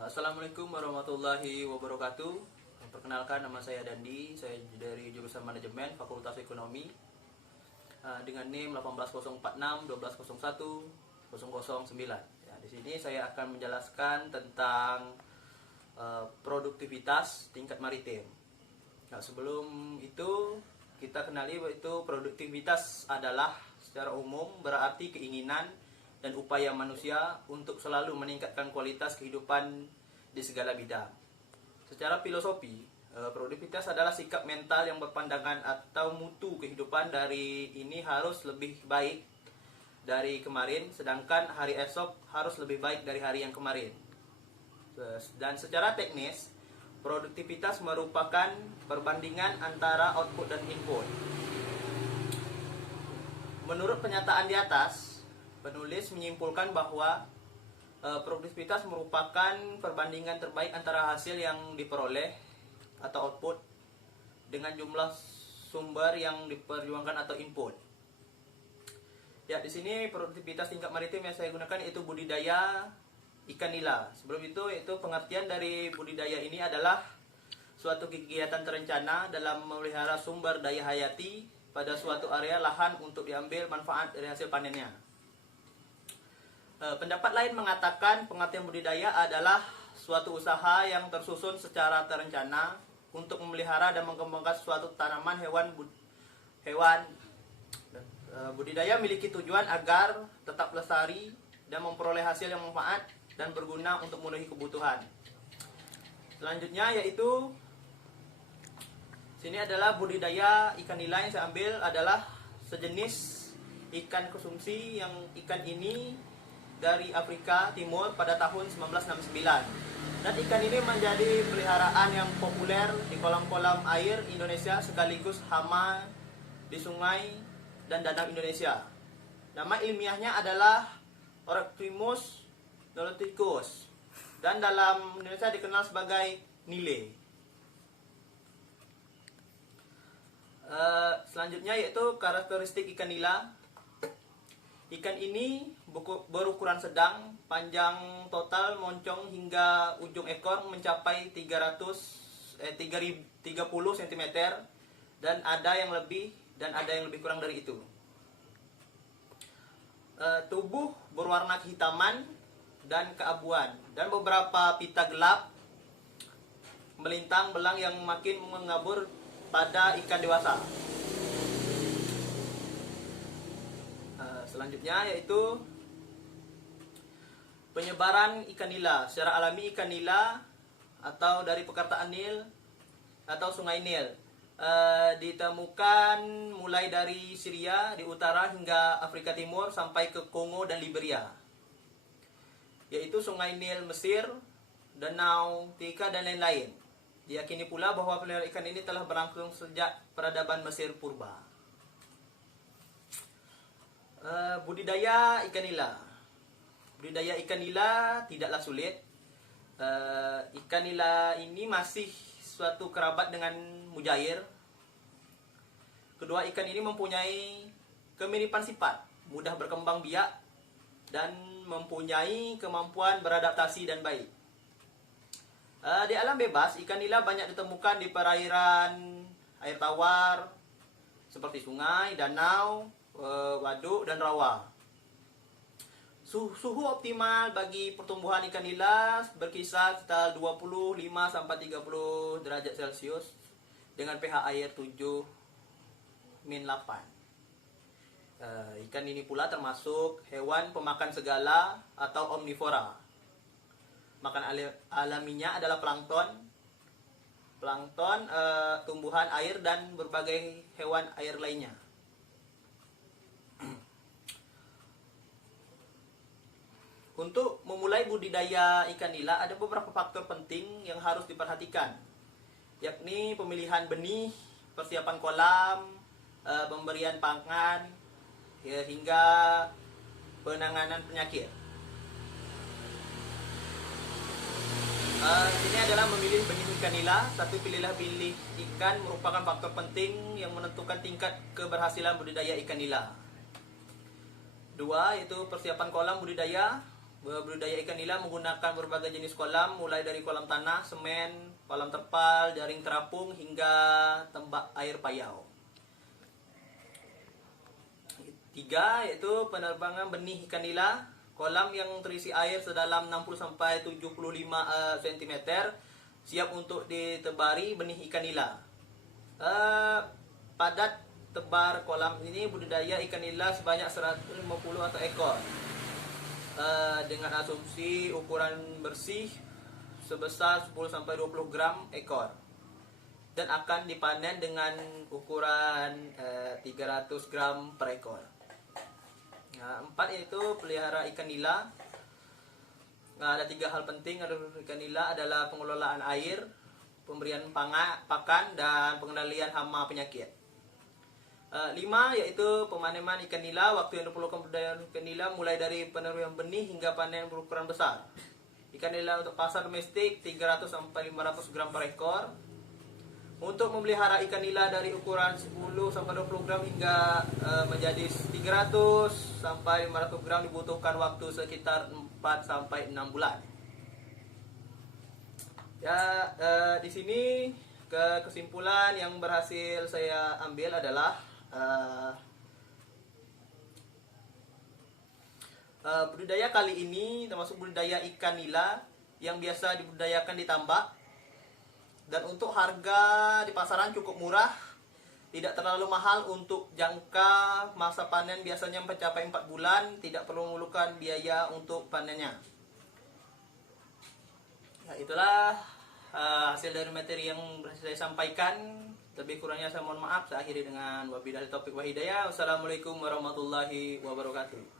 Assalamualaikum warahmatullahi wabarakatuh. Perkenalkan, nama saya Dandi. Saya dari jurusan Manajemen Fakultas Ekonomi dengan NIM 18046 Ya, di sini saya akan menjelaskan tentang produktivitas tingkat maritim. Nah, sebelum itu kita kenali bahwa itu produktivitas adalah secara umum berarti keinginan dan upaya manusia untuk selalu meningkatkan kualitas kehidupan di segala bidang. Secara filosofi, produktivitas adalah sikap mental yang berpandangan atau mutu kehidupan dari ini harus lebih baik dari kemarin, sedangkan hari esok harus lebih baik dari hari yang kemarin. Dan secara teknis, produktivitas merupakan perbandingan antara output dan input. Menurut pernyataan di atas, penulis menyimpulkan bahwa produktivitas merupakan perbandingan terbaik antara hasil yang diperoleh atau output dengan jumlah sumber yang diperjuangkan atau input. Ya, di sini produktivitas tingkat maritim yang saya gunakan yaitu budidaya ikan nila. Sebelum itu, yaitu pengertian dari budidaya ini adalah suatu kegiatan terencana dalam memelihara sumber daya hayati pada suatu area lahan untuk diambil manfaat dari hasil panennya. Pendapat lain mengatakan pengertian budidaya adalah suatu usaha yang tersusun secara terencana untuk memelihara dan mengembangkan suatu tanaman hewan. Budidaya memiliki tujuan agar tetap lestari dan memperoleh hasil yang manfaat dan berguna untuk memenuhi kebutuhan. Selanjutnya yaitu sini adalah budidaya ikan nila yang saya ambil adalah sejenis ikan konsumsi yang ikan ini dari Afrika Timur pada tahun 1969. Dan ikan ini menjadi peliharaan yang populer di kolam-kolam air Indonesia sekaligus hama di sungai dan danau Indonesia. Nama ilmiahnya adalah Oryctolagus niloticus dan dalam Indonesia dikenal sebagai nile. Selanjutnya yaitu karakteristik ikan nila. Ikan ini berukuran sedang, panjang total moncong hingga ujung ekor mencapai 30 cm dan ada yang lebih kurang dari itu. Tubuh berwarna kehitaman dan keabuan dan beberapa pita gelap melintang belang yang makin mengabur pada ikan dewasa. Selanjutnya yaitu penyebaran ikan nila. Secara alami ikan nila atau dari perkataan Nil atau sungai Nil ditemukan mulai dari Syria di utara hingga Afrika Timur sampai ke Kongo dan Liberia. Yaitu sungai Nil Mesir, Danau Tika dan lain-lain. Diyakini pula bahwa pelihara ikan ini telah berlangsung sejak peradaban Mesir purba. Budidaya ikan nila. Budidaya ikan nila tidaklah sulit. Ikan nila ini masih suatu kerabat dengan mujair. Kedua ikan ini mempunyai kemiripan sifat, mudah berkembang biak dan mempunyai kemampuan beradaptasi dan baik. Di alam bebas, ikan nila banyak ditemukan di perairan air tawar seperti sungai, danau, waduk dan rawa. Suhu optimal bagi pertumbuhan ikan nila berkisar sekitar 25 sampai 30 derajat Celcius dengan pH air 7-8. Ikan ini pula termasuk hewan pemakan segala atau omnivora. Makan alaminya adalah plankton, tumbuhan air dan berbagai hewan air lainnya. Untuk memulai budidaya ikan nila ada beberapa faktor penting yang harus diperhatikan, yakni pemilihan benih, persiapan kolam, pemberian pakan, hingga penanganan penyakit. Ini adalah memilih benih ikan nila. Satu, pilih ikan merupakan faktor penting yang menentukan tingkat keberhasilan budidaya ikan nila. Dua, yaitu persiapan kolam budidaya. Budidaya ikan nila menggunakan berbagai jenis kolam, mulai dari kolam tanah, semen, kolam terpal, jaring terapung, hingga tembak air payau. 3 yaitu penerbangan benih ikan nila. Kolam yang terisi air sedalam 60-75 cm siap untuk ditebari benih ikan nila. Padat tebar kolam ini budidaya ikan nila sebanyak 150 atau ekor. Dengan asumsi ukuran bersih sebesar 10-20 gram ekor, dan akan dipanen dengan ukuran 300 gram per ekor. Nah, 4 yaitu pelihara ikan nila. Nah, ada 3 hal penting dari ikan nila adalah pengelolaan air, pemberian pakan, dan pengendalian hama penyakit. 5 yaitu pemaneman ikan nila. Waktu yang diperlukan budidaya ikan nila mulai dari penerimaan benih hingga panen berukuran besar. Ikan nila untuk pasar domestik 300-500 gram per ekor. Untuk memelihara ikan nila dari ukuran 10-20 gram hingga menjadi 300-500 gram dibutuhkan waktu sekitar 4-6 bulan. Ya, di sini kesimpulan yang berhasil saya ambil adalah budidaya kali ini termasuk budidaya ikan nila yang biasa dibudidayakan di tambak, dan untuk harga di pasaran cukup murah, tidak terlalu mahal. Untuk jangka masa panen biasanya mencapai 4 bulan, tidak perlu memerlukan biaya untuk panennya. Ya, itulah hasil dari materi yang saya sampaikan. Lebih kurangnya saya mohon maaf. Saya akhiri dengan wabillahi taufiq wa hidayah. Wassalamualaikum warahmatullahi wabarakatuh.